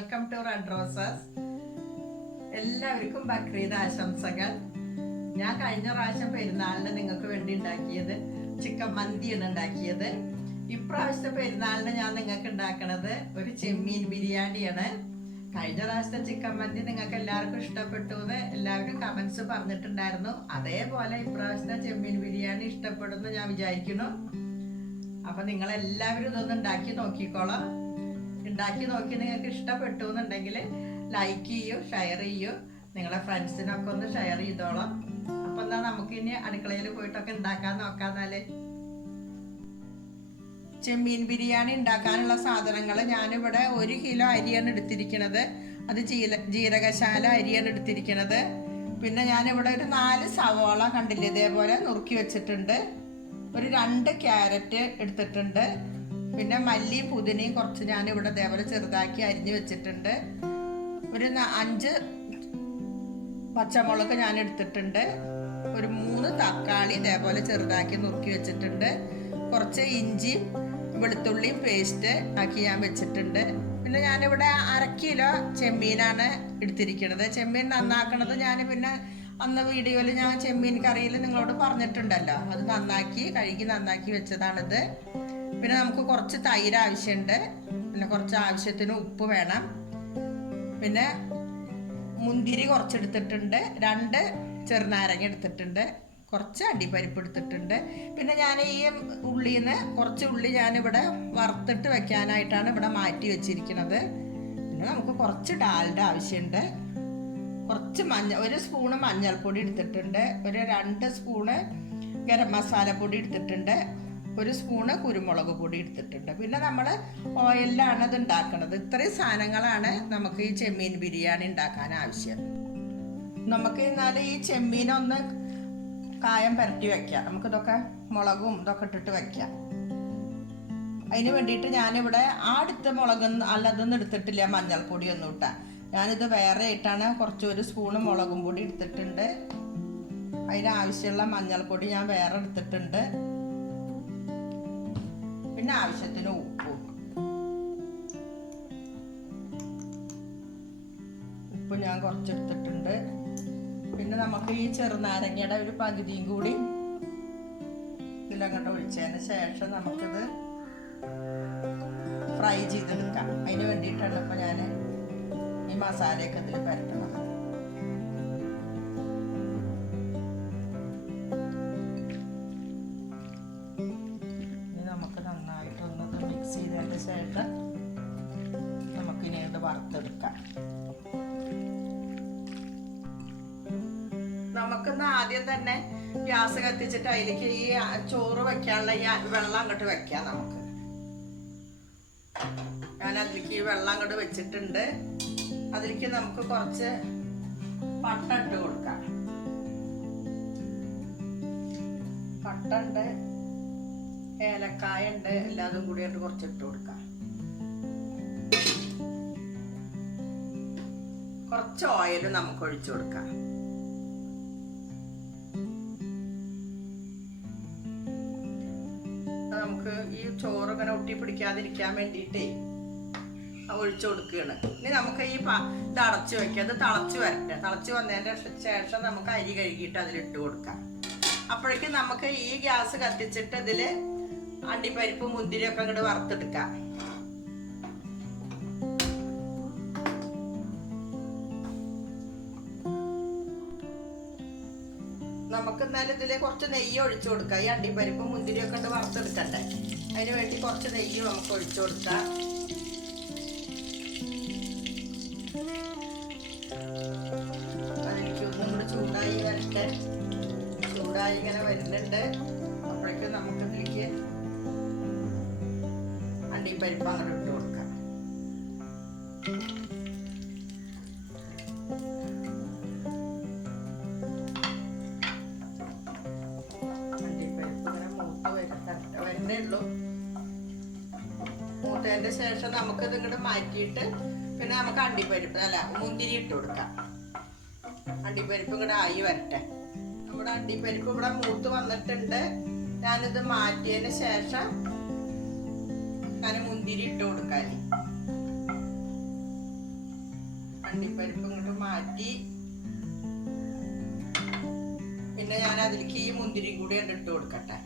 Welcome to red roses. എല്ലാവർക്കും ബക്രീദ് ആശംസകൾ. ഞാൻ കഴിഞ്ഞ പ്രാവശ്യം പെരുന്നാളിന് നിങ്ങൾക്ക് വേണ്ടി ഉണ്ടാക്കിയത് ചിക്കൻ മന്തിയാണ് ഉണ്ടാക്കിയത്. ഇപ്രാവശ്യത്തെ പെരുന്നാളിന് ഞാൻ നിങ്ങൾക്ക് ഉണ്ടാക്കണത് ഒരു ചെമ്മീൻ ബിരിയാണിയാണ്. കഴിഞ്ഞ പ്രാവശ്യത്തെ ചിക്കൻ മന്തി നിങ്ങൾക്ക് എല്ലാവർക്കും ഇഷ്ടപ്പെട്ടു എന്ന് എല്ലാവരും കമന്റ്സ് പറഞ്ഞിട്ടുണ്ടായിരുന്നു. അതേപോലെ ഇപ്രാവശ്യത്തെ ചെമ്മീൻ ബിരിയാണി ഇഷ്ടപ്പെടുമെന്ന് ഞാൻ വിചാരിക്കുന്നു. അപ്പൊ നിങ്ങളെല്ലാവരും ഇതൊന്ന് ഉണ്ടാക്കി നോക്കിക്കോളാം. ഉണ്ടാക്കി നോക്കി നിങ്ങൾക്ക് ഇഷ്ടപ്പെട്ടു എന്നുണ്ടെങ്കിൽ ലൈക്ക് ചെയ്യൂ, ഷെയർ ചെയ്യൂ, നിങ്ങളെ ഫ്രണ്ട്സിനൊക്കെ ഒന്ന് ഷെയർ ചെയ്തോളാം. അപ്പൊ എന്താ നമുക്ക് ഇനി അടുക്കളയിൽ പോയിട്ടൊക്കെ ഉണ്ടാക്കാൻ നോക്കാന്നാല്. ചെമ്മീൻ ബിരിയാണി ഉണ്ടാക്കാനുള്ള സാധനങ്ങൾ ഞാനിവിടെ 1 കിലോ അരിയാണ് എടുത്തിരിക്കുന്നത്. അത് ജീരകശാല അരിയാണ് എടുത്തിരിക്കുന്നത്. പിന്നെ ഞാനിവിടെ ഒരു 4 സവോള കണ്ടില്ലേ ഇതേപോലെ നുറുക്കി വെച്ചിട്ടുണ്ട്. ഒരു 2 ക്യാരറ്റ് എടുത്തിട്ടുണ്ട്. പിന്നെ മല്ലിയും പുതിനയും കുറച്ച് ഞാനിവിടെ ഇതേപോലെ ചെറുതാക്കി അരിഞ്ഞു വെച്ചിട്ടുണ്ട്. ഒരു 5 പച്ചമുളക് ഞാൻ എടുത്തിട്ടുണ്ട്. ഒരു 3 തക്കാളി ഇതേപോലെ ചെറുതാക്കി നുറുക്കി വെച്ചിട്ടുണ്ട്. കുറച്ച് ഇഞ്ചിയും വെളുത്തുള്ളിയും പേസ്റ്റ് ആക്കി ഞാൻ വെച്ചിട്ടുണ്ട്. പിന്നെ ഞാനിവിടെ 1/2 കിലോ ചെമ്മീനാണ് എടുത്തിരിക്കുന്നത്. ചെമ്മീൻ നന്നാക്കണത് ഞാൻ പിന്നെ അന്ന് വീഡിയോയിൽ ഞാൻ ചെമ്മീൻ കറിയിൽ നിങ്ങളോട് പറഞ്ഞിട്ടുണ്ടല്ലോ. അത് കഴുകി നന്നാക്കി വെച്ചതാണിത്. പിന്നെ നമുക്ക് കുറച്ച് തൈര് ആവശ്യമുണ്ട്. പിന്നെ കുറച്ച് ആവശ്യത്തിന് ഉപ്പ് വേണം. പിന്നെ മുന്തിരി കുറച്ചെടുത്തിട്ടുണ്ട്. 2 ചെറുനാരങ്ങ എടുത്തിട്ടുണ്ട്. കുറച്ച് അണ്ടിപ്പരിപ്പ് എടുത്തിട്ടുണ്ട്. പിന്നെ ഞാൻ ഈ ഉള്ളിയിൽ നിന്ന് കുറച്ച് ഉള്ളി ഞാനിവിടെ വറുത്തിട്ട് വെക്കാനായിട്ടാണ് ഇവിടെ മാറ്റി വെച്ചിരിക്കുന്നത്. പിന്നെ നമുക്ക് കുറച്ച് ഡാൽഡ ആവശ്യമുണ്ട്. കുറച്ച് 1 സ്പൂണ് മഞ്ഞൾപ്പൊടി എടുത്തിട്ടുണ്ട്. ഒരു 2 സ്പൂണ് ഗരം മസാലപ്പൊടി എടുത്തിട്ടുണ്ട്. 1 സ്പൂണ് കുരുമുളക് പൊടി എടുത്തിട്ടുണ്ട്. പിന്നെ നമ്മൾ ഓയിലാണ് അത് ഉണ്ടാക്കുന്നത്. ഇത്രയും സാധനങ്ങളാണ് നമുക്ക് ഈ ചെമ്മീൻ ബിരിയാണി ഉണ്ടാക്കാൻ ആവശ്യം. നമുക്ക് എന്നാൽ ഈ ചെമ്മീനൊന്ന് കായം പുരട്ടി വെക്കാം. നമുക്കിതൊക്കെ മുളകും ഇതൊക്കെ ഇട്ടിട്ട് വെക്കാം. അതിന് വേണ്ടിയിട്ട് ഞാനിവിടെ അടുത്ത മുളകൊന്നും അതൊന്നും എടുത്തിട്ടില്ല, മഞ്ഞൾപ്പൊടി ഒന്നും ഇട്ടാ. ഞാനിത് വേറെ ആയിട്ടാണ്. കുറച്ച് 1 സ്പൂണ് മുളകും പൊടി എടുത്തിട്ടുണ്ട്. അതിനാവശ്യമുള്ള മഞ്ഞൾപ്പൊടി ഞാൻ വേറെ എടുത്തിട്ടുണ്ട്. പിന്നെ ആവശ്യത്തിന് ഉപ്പ് ഞാൻ കുറച്ചെടുത്തിട്ടുണ്ട്. പിന്നെ നമുക്ക് ഈ ചെറുനാരങ്ങയുടെ ഒരു പകുതിയും കൂടി ഇതിലങ്ങോട്ട് ഒഴിച്ചതിന് ശേഷം നമുക്കിത് ഫ്രൈ ചെയ്തെടുക്കാം. അതിന് വേണ്ടിയിട്ടാണ് ഇപ്പൊ ഞാൻ ഈ മസാലയൊക്കെ ഇതിൽ പരട്ടണം. ഇനി നമുക്ക് നന്നായിട്ടൊന്നത് മിക്സ് ചെയ്തതിന് ശേഷം നമുക്കിനി ഇത് വറുത്തെടുക്കാം. നമുക്കിന്ന് ആദ്യം തന്നെ ഗ്യാസ് കത്തിച്ചിട്ട് അതിലേക്ക് ഈ ചോറ് വെക്കാനുള്ള ഈ വെള്ളം അങ്ങോട്ട് വെക്കാം. ഞാൻ അതിലേക്ക് ഈ വെള്ളം അങ്ങോട്ട് വെച്ചിട്ടുണ്ട്. അതിലേക്ക് നമുക്ക് കുറച്ച് പട്ട ഇട്ട് കൊടുക്കാം. പട്ട ഉണ്ട്, ഏലക്കായ ഉണ്ട്, എല്ലാതും കൂടി ആയിട്ട് കുറച്ച് ഇട്ട് കൊടുക്കാം. കുറച്ച് ഓയിൽ നമുക്ക് ഒഴിച്ചു കൊടുക്കാം. നമുക്ക് ഈ ചോറ് ഇങ്ങനെ ഒട്ടി പിടിക്കാതിരിക്കാൻ വേണ്ടിയിട്ടേ ഒഴിച്ചു കൊടുക്കുകയാണ്. ഇനി നമുക്ക് ഈ ഇത് അടച്ചു വെക്കാം. അത് തിളച്ച് വരട്ടെ. തിളച്ച് വന്നതിൻ്റെ ശേഷം നമുക്ക് അരി കഴുകിയിട്ട് അതിലിട്ട് കൊടുക്കാം. അപ്പോഴേക്കും നമുക്ക് ഈ ഗ്യാസ് കത്തിച്ചിട്ട് ഇതിൽ അണ്ടിപ്പരിപ്പ് മുന്തിരിയൊക്കെ അങ്ങോട്ട് വറുത്തെടുക്കാം. നമുക്ക് എന്നാലും ഇതിൽ കുറച്ച് നെയ്യ് ഒഴിച്ചു കൊടുക്കാം. ഈ അണ്ടിപ്പരിപ്പ് മുന്തിരിയൊക്കെ ഉണ്ട് വറുത്തെടുക്കണ്ടേ, അതിന് വേണ്ടി കുറച്ച് നെയ്യ് നമുക്ക് ഒഴിച്ചു കൊടുക്കാം. അതിലേക്ക് ഒന്നും കൂടി ചൂടായി വരട്ടെ. ചൂടായി ഇങ്ങനെ വരുന്നുണ്ട്. അപ്പോഴേക്കും നമുക്ക് ഇതിലേക്ക് അണ്ടിപ്പരിപ്പ് അങ്ങനെ ഇട്ട് കൊടുക്കാം. മൂത്തതിന്റെ ശേഷം നമുക്കിത് ഇങ്ങോട്ട് മാറ്റിയിട്ട് പിന്നെ നമുക്ക് മുന്തിരി ഇട്ട് കൊടുക്കാം. അണ്ടിപ്പരിപ്പ് ഇങ്ങോട്ട് ആയി വരട്ടെ. നമ്മുടെ അണ്ടിപ്പരിപ്പ് ഇവിടെ മൂത്ത് വന്നിട്ടുണ്ട്. ഞാനിത് മാറ്റിയതിന് ശേഷം ഞാൻ മുന്തിരി ഇട്ട് കൊടുക്കാൻ. അണ്ടിപ്പരിപ്പ് ഇങ്ങോട്ട് മാറ്റി. പിന്നെ ഞാൻ അതിലേക്ക് ഈ മുന്തിരിയും കൂടി ഇട്ട് കൊടുക്കട്ടെ.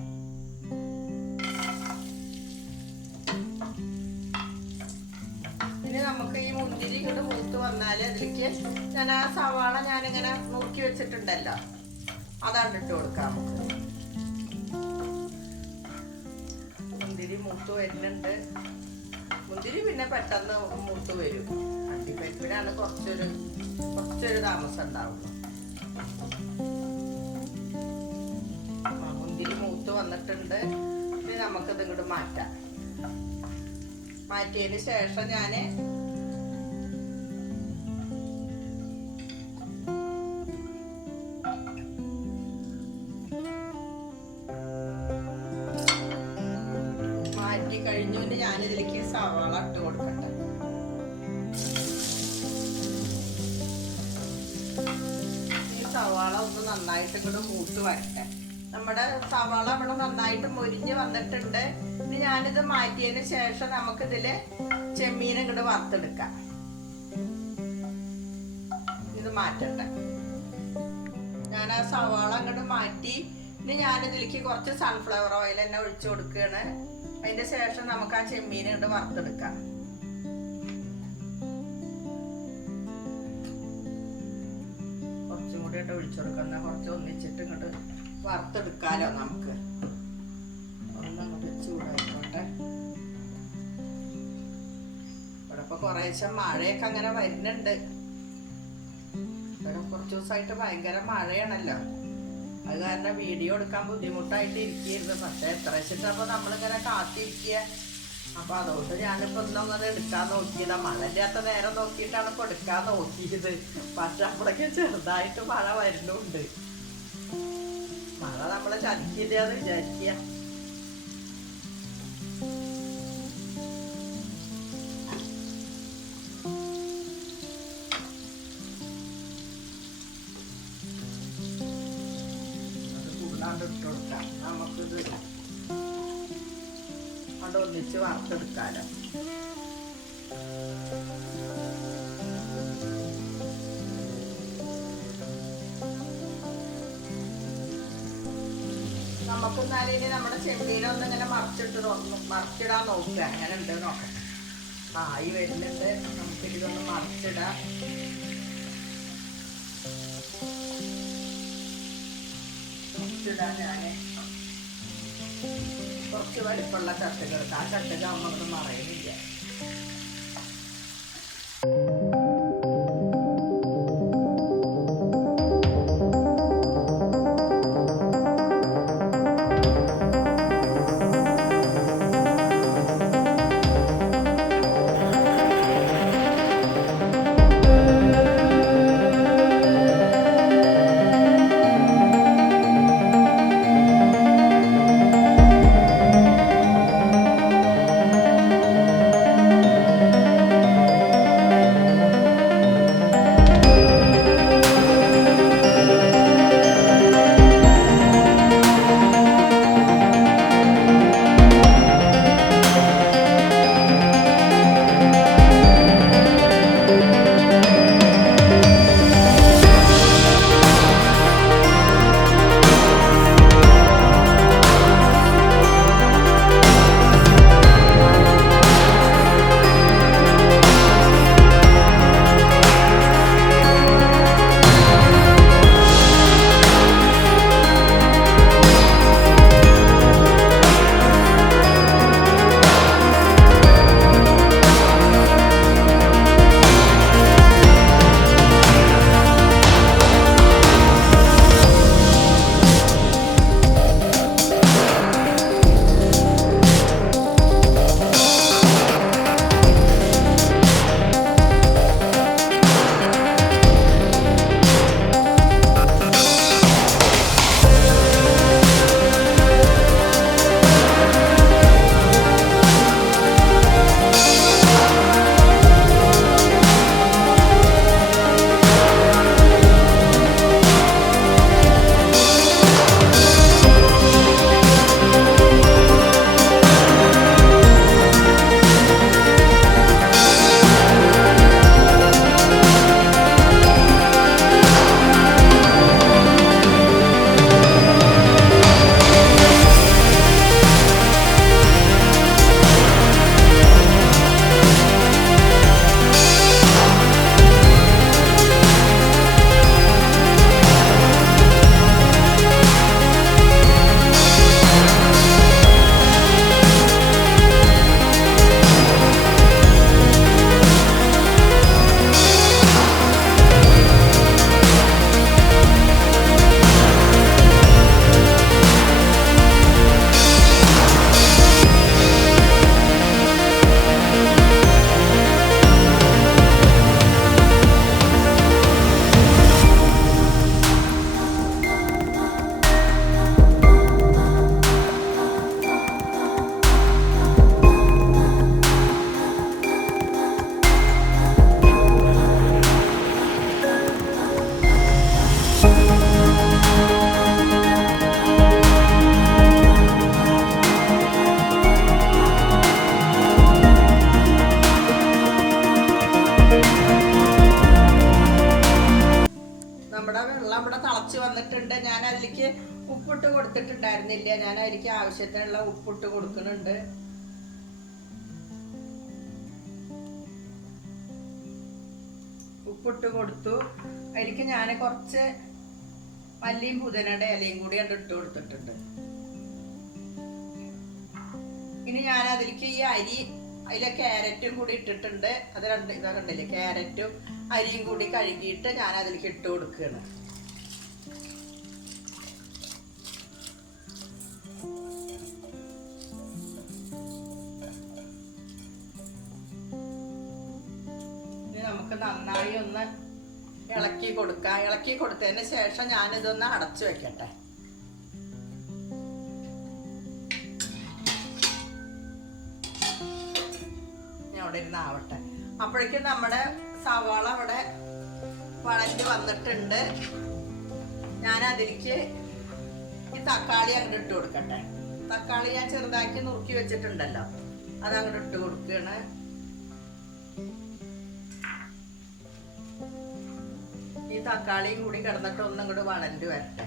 ഇനി നമുക്ക് ഈ മുന്തിരി ഇങ്ങോട്ട് മൂത്ത് വന്നാൽ അതിലേക്ക് ഞാൻ ആ സവാള ഞാനിങ്ങനെ നുറുക്കി വെച്ചിട്ടുണ്ടല്ലോ, അതാണ് ഇട്ട് കൊടുക്കാം. നമുക്ക് മുന്തിരി മൂത്ത് വരുന്നുണ്ട്. മുന്തിരി പിന്നെ പെട്ടെന്ന് മൂത്ത് വരും. അണ്ടിപ്പരിപ്പിനാണ് കുറച്ചൊരു താമസം ഉണ്ടാവുള്ളൂ. മുന്തിരി മൂത്ത് വന്നിട്ടുണ്ട്. ഇനി നമുക്കിത് ഇങ്ങോട്ട് മാറ്റാം. മാറ്റിയതിന് ശേഷം ഞാൻ മാറ്റി കഴിഞ്ഞു. ഞാനിതിലേക്ക് സവാള ഇട്ട് കൊടുക്കട്ടെ. ഈ സവാള ഒന്ന് നന്നായിട്ട് ഇങ്ങോട്ട് മൂത്ത് വരട്ടെ. നമ്മുടെ സവാള ഇവിടെ നന്നായിട്ട് മൊരിഞ്ഞ് വന്നിട്ടുണ്ട്. ഇനി ഞാനിത് മാറ്റിയതിന് ശേഷം നമുക്കിതിൽ ചെമ്മീൻ ഇങ്ങോട്ട് വറുത്തെടുക്കാം. ഇത് മാറ്റട്ടെ. ഞാൻ ആ സവാള അങ്ങോട്ട് മാറ്റി. ഇനി ഞാനിതിലേക്ക് കുറച്ച് സൺഫ്ലവർ ഓയിൽ തന്നെ ഒഴിച്ചു കൊടുക്കുകയാണ്. അതിന്റെ ശേഷം നമുക്ക് ആ ചെമ്മീൻ ഇങ്ങോട്ട് വറുത്തെടുക്കാം. കുറച്ചും കൂടി ഇട്ട് ഒഴിച്ചു കൊടുക്കുന്ന, കുറച്ച് ഒന്നിച്ചിട്ട് ഇങ്ങോട്ട് വറുത്തെടുക്കാലോ. നമുക്ക് ഒന്നങ്ങോട്ട് ചൂടായിക്കോട്ടെ. ഇവിടെ ഇപ്പൊ കുറേശ്ശെ മഴയൊക്കെ അങ്ങനെ വരുന്നുണ്ട്. ഇവിടെ കുറച്ച് ദിവസമായിട്ട് ഭയങ്കര മഴയാണല്ലോ. അത് കാരണം വീഡിയോ എടുക്കാൻ ബുദ്ധിമുട്ടായിട്ട് ഇരിക്കുകയായിരുന്നു. പക്ഷെ എത്ര വെച്ചിട്ടപ്പോൾ നമ്മളിങ്ങനെ കാത്തിരിക്കുക. അപ്പൊ അതുകൊണ്ട് ഞാനിപ്പോ ഒന്നങ്ങനെ എടുക്കാൻ നോക്കിയതാ. മഴയില്ലാത്ത നേരം നോക്കിയിട്ടാണ് ഇപ്പൊ എടുക്കാൻ നോക്കിയത്. പക്ഷെ അപ്പോഴൊക്കെ ചെറുതായിട്ട് മഴ വരുന്നുണ്ട്. മഴ നമ്മളെ ചതിക്കില്ലാന്ന് വിചാരിക്കുക. ഇട്ട് കൊടുക്കാം. നമുക്കിത് അത് ഒന്നിച്ച് വറുത്തെടുക്കാലോ. നമുക്ക് എന്നാലും ഇനി നമ്മുടെ ചെമ്മീനൊന്നും ഇങ്ങനെ മറിച്ചിടാൻ നോക്കുക. അങ്ങനെ ഉണ്ട് നോക്കാം. ആയി വരുന്നുണ്ട്. നമുക്ക് ഇതൊന്ന് മറിച്ചിടാം. ഞാൻ കുറച്ച് വലിപ്പമുള്ള ചട്ടുകൾ, ആ ചട്ടുക നമ്മളൊന്നും മറയുന്നില്ല. വെള്ളം ഇവിടെ തിളച്ച് വന്നിട്ടുണ്ട്. ഞാൻ അതിലേക്ക് ഉപ്പിട്ട് കൊടുത്തിട്ടുണ്ടായിരുന്നില്ല. ഞാൻ അതിലേക്ക് ആവശ്യത്തിനുള്ള ഉപ്പിട്ട് കൊടുക്കുന്നുണ്ട്. ഉപ്പിട്ട് കൊടുത്തു. അതിലേക്ക് ഞാൻ കുറച്ച് മല്ലിയും പുതിനയുടെ ഇലയും കൂടി ഇട്ട് കൊടുത്തിട്ടുണ്ട്. ഇനി ഞാൻ അതിലേക്ക് ഈ അരി, അതിലെ ക്യാരറ്റും കൂടി ഇട്ടിട്ടുണ്ട്. അത് ഇതാ കണ്ടില്ലേ, ക്യാരറ്റും അരിയും കൂടി കഴുകിയിട്ട് ഞാൻ അതിലേക്ക് ഇട്ട് കൊടുക്കുകയാണ്. ഇനി നമുക്ക് നന്നായി ഒന്ന് ഇളക്കി കൊടുക്കാം. ഇളക്കി കൊടുത്തതിന് ശേഷം ഞാനിതൊന്ന് അടച്ചു വെക്കട്ടെ. അവിടെ ഇരുന്നാവട്ടെ. അപ്പോഴേക്കും നമ്മുടെ സവാള അവിടെ വഴഞ്ഞ് വന്നിട്ടുണ്ട്. ഞാൻ അതിലേക്ക് ഈ തക്കാളി അങ്ങോട്ട് ഇട്ട് കൊടുക്കട്ടെ. തക്കാളി ഞാൻ ചെറുതാക്കി നുറുക്കി വെച്ചിട്ടുണ്ടല്ലോ, അത് അങ്ങോട്ട് ഇട്ട് കൊടുക്കുകയാണ്. ഈ തക്കാളിയും കൂടി കിടന്നിട്ട് ഒന്നും ഇങ്ങോട്ട് വഴഞ്ഞ് വരട്ടെ.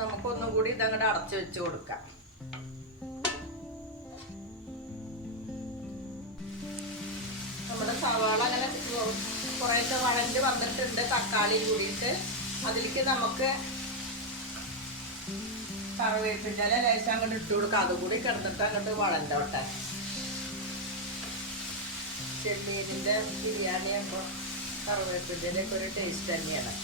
നമുക്കൊന്നും കൂടി ഇതങ്ങോട്ട് അടച്ചു വെച്ച് കൊടുക്കാം. നമ്മുടെ സവാള അങ്ങനെ കുറേശ്ശെ വഴഞ്ഞ് വന്നിട്ടുണ്ട്. തക്കാളി കൂടിയിട്ട് അതിലേക്ക് നമുക്ക് കറിവേപ്പിൻ്റെ ലേശം അങ്ങോട്ട് ഇട്ട് കൊടുക്കാം. അതുകൂടി കിടന്നിട്ട് അങ്ങോട്ട് വഴണ്ടോട്ടെ. ചെമ്മീനിൻ്റെ ബിരിയാണി ആകുമ്പോൾ കറിവേപ്പിൻ്റെ ഒക്കെ ഒരു ടേസ്റ്റ് തന്നെയാണ്.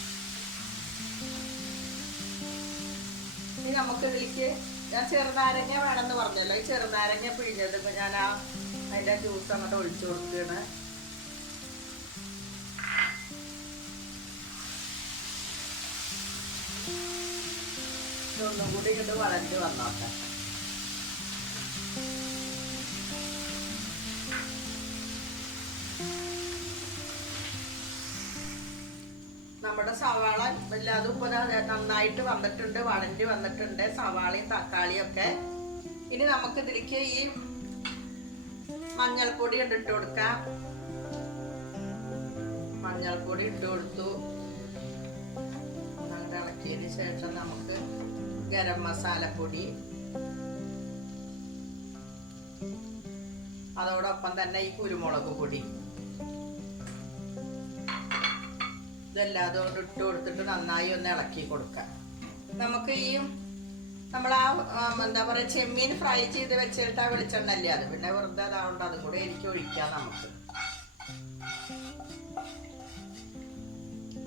ഇനി നമുക്ക് ഇതിലേക്ക് ഞാൻ ചെറുനാരങ്ങ വേണമെന്ന് പറഞ്ഞല്ലോ, ഈ ചെറുനാരങ്ങ പിഴിഞ്ഞത് ഞാൻ അതിൻ്റെ ജ്യൂസ് അങ്ങോട്ട് ഒഴിച്ചു കൊടുക്കുകയാണ്. ഒന്നും കൂടി ഇങ്ങോട്ട് വഴഞ്ഞ് വന്നോട്ടെ. നമ്മുടെ സവാള എല്ലാതും ഇപ്പോൾ നന്നായിട്ട് വന്നിട്ടുണ്ട്, വഴഞ്ഞ് വന്നിട്ടുണ്ട് സവാളയും തക്കാളിയും ഒക്കെ. ഇനി നമുക്ക് ഇതിലേക്ക് ഈ മഞ്ഞൾപ്പൊടി ഇട്ട് കൊടുക്കാം. മഞ്ഞൾപ്പൊടി ഇട്ട് കൊടുത്തു. ഇളക്കിയതിന് ശേഷം നമുക്ക് ഗരം മസാലപ്പൊടി, അതോടൊപ്പം തന്നെ ഈ കുരുമുളക് പൊടി, ഇതെല്ലാം കൊണ്ട് ഇട്ട് കൊടുത്തിട്ട് നന്നായി ഒന്ന് ഇളക്കി കൊടുക്കാം. നമുക്ക് ഈ നമ്മൾ എന്താ പറയുക, ചെമ്മീൻ ഫ്രൈ ചെയ്ത് വെച്ചിട്ട് ആ വെളിച്ചെണ്ണ അല്ലേ അത്, പിന്നെ വെറുതെ അതാവുകൊണ്ട് അതും കൂടെ എനിക്ക് ഒഴിക്കാം. നമുക്ക്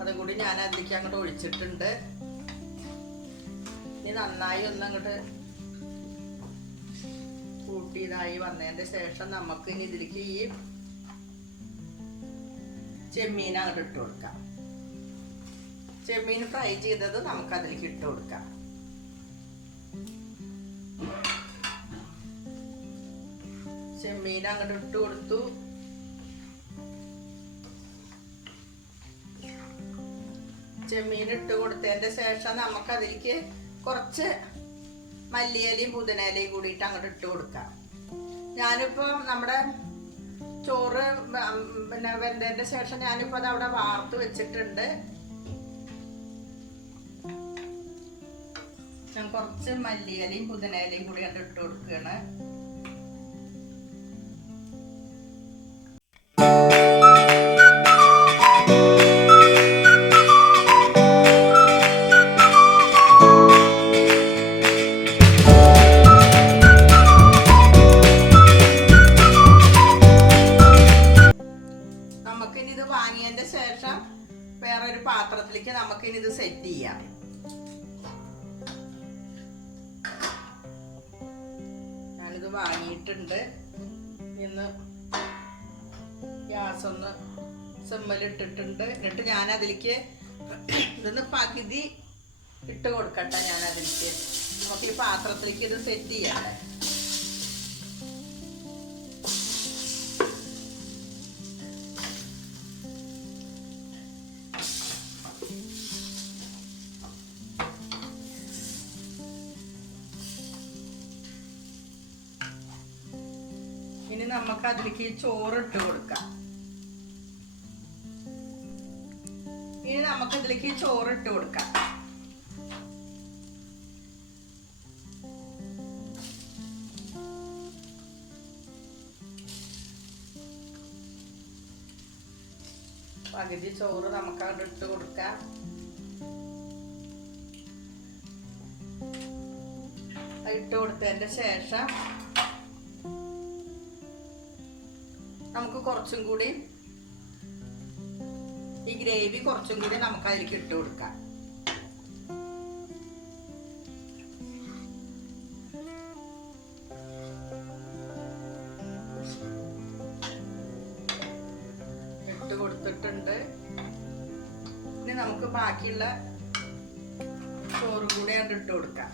അതും കൂടി ഞാൻ അതിലേക്ക് അങ്ങോട്ട് ഒഴിച്ചിട്ടുണ്ട്. ഇനി നന്നായി ഒന്ന് അങ്ങോട്ട് കൂട്ടിയതായി വന്നതിൻ്റെ ശേഷം നമുക്ക് ഇനി ഇതിലേക്ക് ഈ ചെമ്മീൻ അങ്ങോട്ട് ഇട്ട് കൊടുക്കാം. ചെമ്മീൻ ഫ്രൈ ചെയ്തത് നമുക്ക് അതിലേക്ക് ഇട്ട് കൊടുക്കാം. ചെമ്മീൻ അങ്ങോട്ട് ഇട്ട് കൊടുത്തു. ചെമ്മീൻ ഇട്ട് കൊടുത്തതിൻ്റെ ശേഷം നമുക്ക് അതിലേക്ക് കുറച്ച് മല്ലിയിലയും പുതിനയിലയും കൂടിയിട്ട് അങ്ങോട്ട് ഇട്ട് കൊടുക്കാം. ഞാനിപ്പോൾ നമ്മുടെ ചോറ് പിന്നെ വെന്തതിൻ്റെ ശേഷം ഞാനിപ്പോൾ അത് അവിടെ വാർത്ത് വെച്ചിട്ടുണ്ട്. ഞാൻ കുറച്ച് മല്ലിയിലയും പുതിനയിലയും കൂടി അങ്ങോട്ട് ഇട്ട് കൊടുക്കുകയാണ്. നമുക്കിനി ഇത് വാങ്ങിയതിൻ്റെ ശേഷം വേറൊരു പാത്രത്തിലേക്ക് നമുക്കിനി ഇത് സെറ്റ് ചെയ്യാം. ഞാനിത് വാങ്ങിയിട്ടുണ്ട്. ഇന്ന് ഗ്യാസ് ഒന്ന് സിമ്മിലിട്ടിട്ടുണ്ട്. എന്നിട്ട് ഞാനതിലേക്ക് ഇതൊന്ന് പകുതി ഇട്ട് കൊടുക്കട്ടെ. ഞാനതിലേക്ക് നമുക്ക് ഈ പാത്രത്തിലേക്ക് ഇത് സെറ്റ് ചെയ്യണ്ടേ. ഇനി നമുക്ക് അതിലേക്ക് ചോറ് ഇട്ട് കൊടുക്കാം. ഇനി നമുക്ക് ഇതിലേക്ക് ചോറ് ഇട്ട് കൊടുക്കാം. പകുതി ചോറ് നമുക്ക് അവിടെ ഇട്ട് കൊടുക്കാം. ഇട്ട് കൊടുത്തതിന്റെ ശേഷം നമുക്ക് കുറച്ചും കൂടി ഈ ഗ്രേവി കുറച്ചും കൂടി നമുക്ക് അതിലേക്ക് ഇട്ട് കൊടുക്കാം. ഇട്ട് കൊടുത്തിട്ടുണ്ട്. ഇനി നമുക്ക് ബാക്കിയുള്ള ചോറും കൂടി അങ്ങോട്ട് ഇട്ട് കൊടുക്കാം.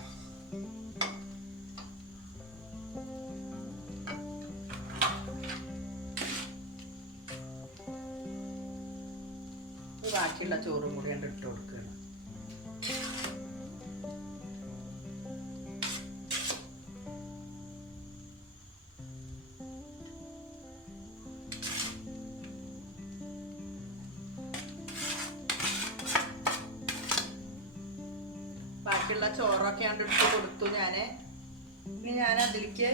ബാക്കിയുള്ള ചോറും കൂടി അങ്ങോട്ട് ഇട്ട് കൊടുക്കണം. ബാക്കിയുള്ള ചോറൊക്കെ അങ്ങോട്ട് ഇട്ട് കൊടുത്തു ഞാന്. ഇനി ഞാൻ അതിലേക്ക്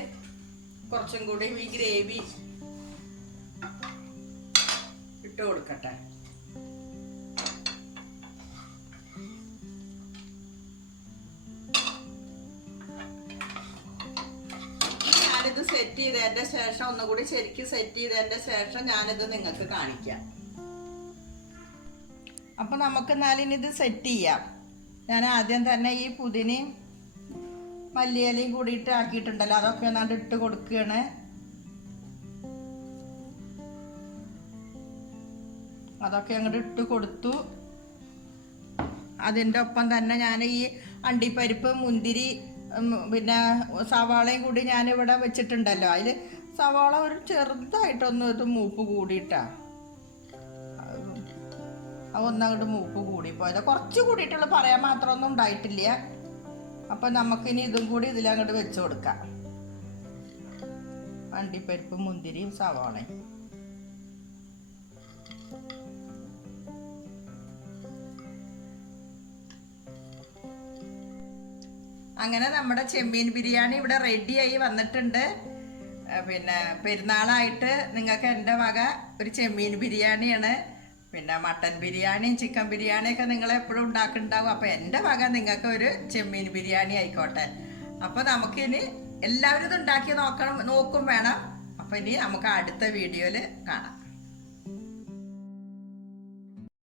കുറച്ചും കൂടി ഈ ഗ്രേവി ഇട്ട് കൊടുക്കട്ടെ. ഞാനിത് സെറ്റ് ചെയ്തതിന്റെ ശേഷം ഒന്നുകൂടി ശരിക്കും സെറ്റ് ചെയ്തതിന്റെ ശേഷം ഞാനിത് നിങ്ങൾക്ക് കാണിക്കാം. അപ്പൊ നമുക്ക് എന്നാലും ഇത് സെറ്റ് ചെയ്യാം. ഞാൻ ആദ്യം തന്നെ ഈ പുതിനയും മല്ലിയിലയും കൂടിയിട്ട് ആക്കിയിട്ടുണ്ടല്ലോ, അതൊക്കെ ഒന്നാണ്ട് ഇട്ട് കൊടുക്കുകയാണ്. അതൊക്കെ അങ്ങോട്ട് ഇട്ട് കൊടുത്തു. അതിൻ്റെ ഒപ്പം തന്നെ ഞാൻ ഈ അണ്ടിപ്പരിപ്പ്, മുന്തിരി, പിന്നെ സവാളയും കൂടി ഞാനിവിടെ വെച്ചിട്ടുണ്ടല്ലോ. അതിൽ സവാള ഒരു ചെറുതായിട്ടൊന്നും ഇത് മൂപ്പ് കൂടിയിട്ടാ, ഒന്നങ്ങോട്ട് മൂപ്പ് കൂടിപ്പോയത്. കുറച്ച് കൂടിയിട്ടുള്ള പറയാൻ മാത്രമൊന്നും ഉണ്ടായിട്ടില്ല. അപ്പം നമുക്കിനി ഇതും കൂടി ഇതിലങ്ങോട്ട് വെച്ച് കൊടുക്കാം. അണ്ടിപ്പരിപ്പ്, മുന്തിരിയും സവാളയും. അങ്ങനെ നമ്മുടെ ചെമ്മീൻ ബിരിയാണി ഇവിടെ റെഡിയായി വന്നിട്ടുണ്ട്. പിന്നെ പെരുന്നാളായിട്ട് നിങ്ങൾക്ക് എൻ്റെ വക ഒരു ചെമ്മീൻ ബിരിയാണിയാണ്. പിന്നെ മട്ടൻ ബിരിയാണിയും ചിക്കൻ ബിരിയാണിയൊക്കെ നിങ്ങളെപ്പോഴും ഉണ്ടാക്കുന്നുണ്ടാവും. അപ്പോൾ എൻ്റെ വക നിങ്ങൾക്ക് ഒരു ചെമ്മീൻ ബിരിയാണി ആയിക്കോട്ടെ. അപ്പോൾ നമുക്കിനി എല്ലാവരും ഇത് ഉണ്ടാക്കി നോക്കും വേണം. അപ്പോൾ ഇനി നമുക്ക് അടുത്ത വീഡിയോയിൽ കാണാം.